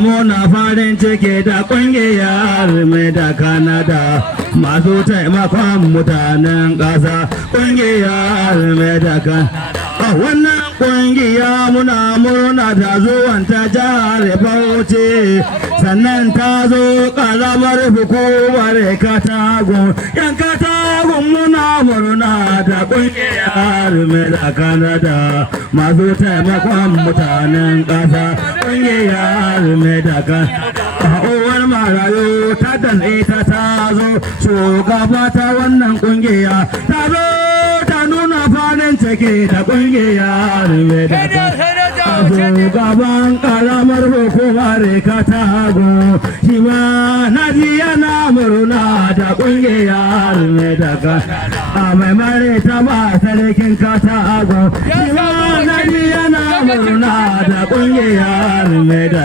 muna farin ciki da ƙungiyar mai da Canada masu taimakon mutanen ƙasa ƙungiyar mai da Canada. Wannan ƙungiya muna murna da zuwan ta jihar Bauchi sannan ta zo ƙaramar hukumar Katagun. Yan Katagun muna murna da ƙungiyar mai da Canada masu taimakon mutanen ƙasa ƙungiyar mai da Canada. Uwar marayu ta dan ita ta zo shugaba ta wannan ƙungiya ta zo ta nuna farin ciki da ƙungiyar mai da shugaban ƙaramar hukumar Katago shi ma na ji yana murna da ƙungiyar mai da a mai mare ta ba sarkin Katago shi ma na ji yana murna da ƙungiyar mai da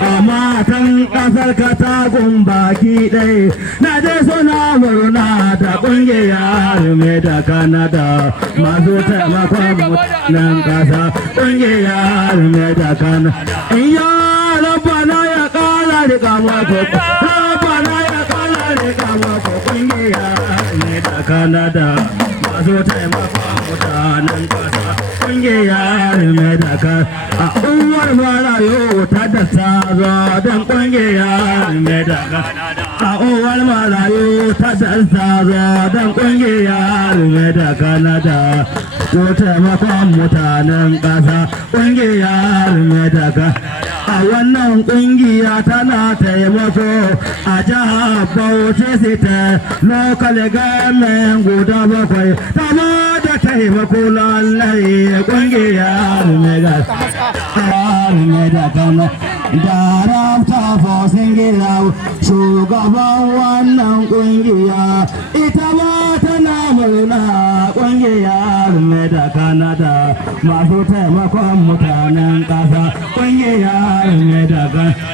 a matan ƙasar Katagun baki ɗaya na je suna murna da ƙungiyar mai da Canada masu taimakon mutanen ƙasa ƙungiyar mai da Canada. Ya Rabbana ya ƙara riƙa mako, Rabbana ya ƙara riƙa mako ƙungiyar mai da Canada masu taimakon mutanen ƙasa ƙungiyar mai da Canada. A uwar marayu ta da sazo don ƙungiyar mai da Canada. A uwar marayu ta da sazo don ƙungiyar mai da Canada. Ko taimakon mutanen ƙasa ƙungiyar mai da Canada. A wannan ƙungiya tana taimako a jihar Bauchi State local government guda bakwai ta ba da taimako lallai ƙungiyar mai da Canada. Darabta Fosin Gila shugaban wannan ƙungiya ita ma tana murna ƙungiyar mai da Canada masu taimakon mutanen ƙasa ƙungiyar mai da Canada.